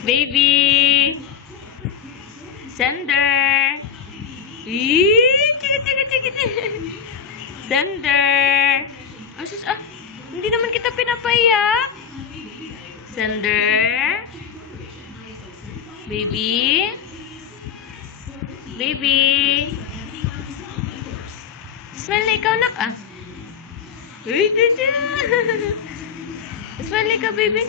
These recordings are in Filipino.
Baby. Sender. Chiki. Sender. Asus, hindi naman kita pinapayak. Sender. Baby. Baby. Smell na ikaw, nak, Uy, dada. Smell na ikaw, baby.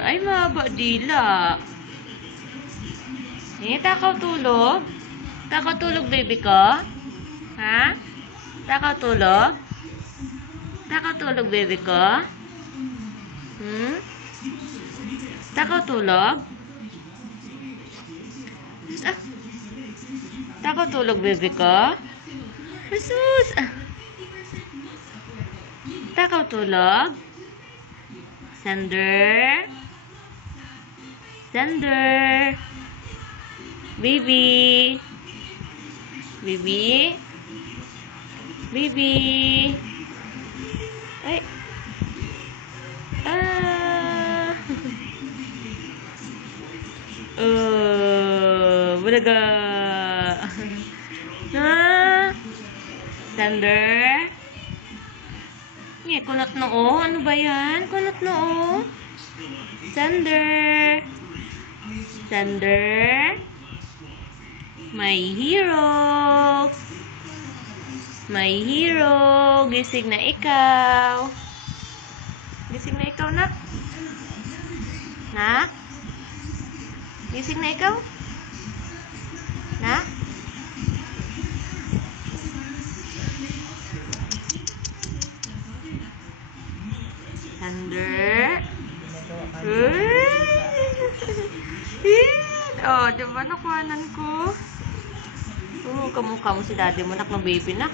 Ay, mahaba dila. Takaw tulog? Takaw tulog, baby ko? Ha? Takaw tulog? Takaw tulog, baby ko? Takaw tulog? Takaw tulog, baby ko? Asus! Takaw tulog? Sender? Sender? Baby? Baby? Baby? Ay! Bulaga! Sender? Kunat noo. Ano ba yan? Kunat noo. Sender? Sender? My hero. My hero. Gising na ikaw. Gising na ikaw, nak. Nak? Gising na ikaw? Nak? Sender? Diba nakuhanan ko? Kamukha mo si daddy mo, nak, na baby, nak.